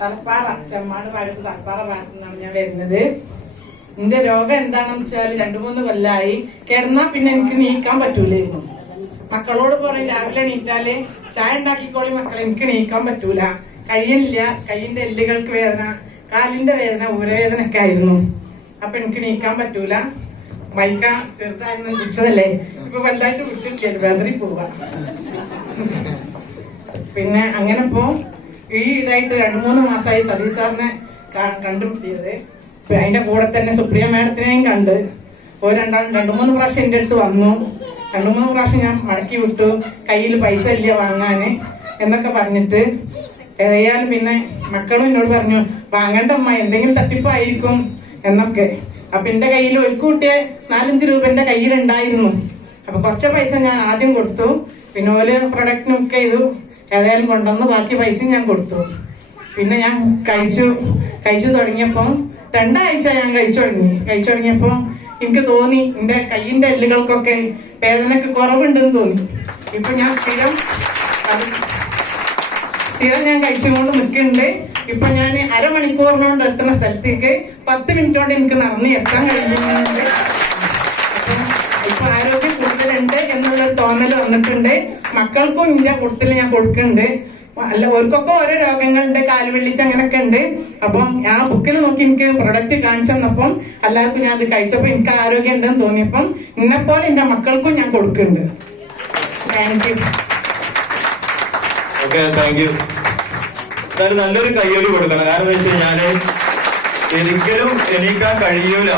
തലപ്പാറ ചെമ്മാട് ഭാഗത്ത് തലപ്പാറ ഭാഗത്തു നിന്നാണ് ഞാൻ വരുന്നത്. എന്റെ രോഗം എന്താണെന്ന് വെച്ചാൽ 2-3 കൊല്ലായി. കിടന്നാ പിന്നെ എനിക്ക് നീക്കാൻ പറ്റൂലായിരുന്നു. മക്കളോട് പറയും രാവിലെ എണീറ്റാല് ചായ ഉണ്ടാക്കിക്കോളി മക്കളെ, എനിക്ക് നീക്കാൻ പറ്റൂല, കഴിയണില്ല. കൈയിന്റെ എല്ലുകൾക്ക് വേദന, കാലിന്റെ വേദന, ഊരവേദന ഒക്കെ ആയിരുന്നു. അപ്പൊ എനിക്ക് നീക്കാൻ പറ്റൂല. വൈക്ക ചെറുതായിരുന്നു പിടിച്ചതല്ലേ, ഇപ്പൊ വലുതായിട്ട് വിട്ടിട്ടില്ല, വെതറി പോവാ. പിന്നെ അങ്ങനെ ഇപ്പോ ഈ ഇതായിട്ട് 2-3 മാസമായി സതീഷ് സാറിനെ കണ്ടുപിടിയത്. അതിന്റെ കൂടെ തന്നെ സുപ്രിയ മാഡത്തിനെയും കണ്ട് 2-3 പ്രാവശ്യം എന്റെ അടുത്ത് വന്നു. 2-3 പ്രാവശ്യം ഞാൻ മടക്കി വിട്ടു, കയ്യിൽ പൈസ ഇല്ല വാങ്ങാന് എന്നൊക്കെ പറഞ്ഞിട്ട്. ഏതായാലും പിന്നെ മക്കളും എന്നോട് പറഞ്ഞു വാങ്ങണ്ട അമ്മ, എന്തെങ്കിലും തട്ടിപ്പായിരിക്കും എന്നൊക്കെ. അപ്പൊ എന്റെ കയ്യിൽ ഒരു കൂട്ടിയെ 4-5 രൂപ എന്റെ കയ്യിലുണ്ടായിരുന്നു. അപ്പൊ കുറച്ച് പൈസ ഞാൻ ആദ്യം കൊടുത്തു, പിന്നെ ഓരോ പ്രൊഡക്റ്റിനൊക്കെ ഇത് ഏതായാലും കൊണ്ടുവന്ന് ബാക്കി പൈസ ഞാൻ കൊടുത്തു. പിന്നെ ഞാൻ കഴിച്ചു തുടങ്ങിയപ്പോ 2 ആഴ്ച ഞാൻ കഴിച്ചു തുടങ്ങിയപ്പോ എനിക്ക് തോന്നി എന്റെ കയ്യിന്റെ എല്ലുകൾക്കൊക്കെ വേദനക്ക് കുറവുണ്ടെന്ന് തോന്നി. ഇപ്പൊ ഞാൻ സ്ഥിരം ഞാൻ കഴിച്ചുകൊണ്ട് നിൽക്കുന്നുണ്ട്. ഇപ്പൊ ഞാൻ അരമണിക്കൂറിനോണ്ട് എത്തുന്ന സ്ഥലത്തേക്ക് 10 മിനിറ്റ് കൊണ്ട് എനിക്ക് നടന്ന് എത്താൻ കഴിയുന്നുണ്ട്. ഇപ്പൊ ആരോഗ്യം കൂടുതലുണ്ട് എന്നുള്ളൊരു തോന്നൽ വന്നിട്ടുണ്ട്. മക്കൾക്കും ഇതിന്റെ കൂട്ടത്തിൽ ഞാൻ കൊടുക്കുന്നുണ്ട്. അല്ല, ഓർക്കൊക്കെ ഓരോ രോഗങ്ങളുണ്ട്, കാലുവെള്ളിച്ച് അങ്ങനെയൊക്കെ ഉണ്ട്. അപ്പം ആ ബുക്കിൽ നോക്കി എനിക്ക് പ്രൊഡക്റ്റ് കാണിച്ചു തന്നപ്പം എല്ലാവർക്കും ഞാൻ അത് കഴിച്ചപ്പോ എനിക്ക് ആരോഗ്യം ഉണ്ടെന്ന് തോന്നിയപ്പം എന്നെപ്പോലെ എന്റെ മക്കൾക്കും ഞാൻ കൊടുക്കുന്നുണ്ട്. Thank you. Thank you. നല്ലൊരു കയ്യൊലി കൊടുക്കണം. കാരണം എന്താ വെച്ച് കഴിഞ്ഞാല് ഒരിക്കലും എണീക്കാൻ കഴിയൂല.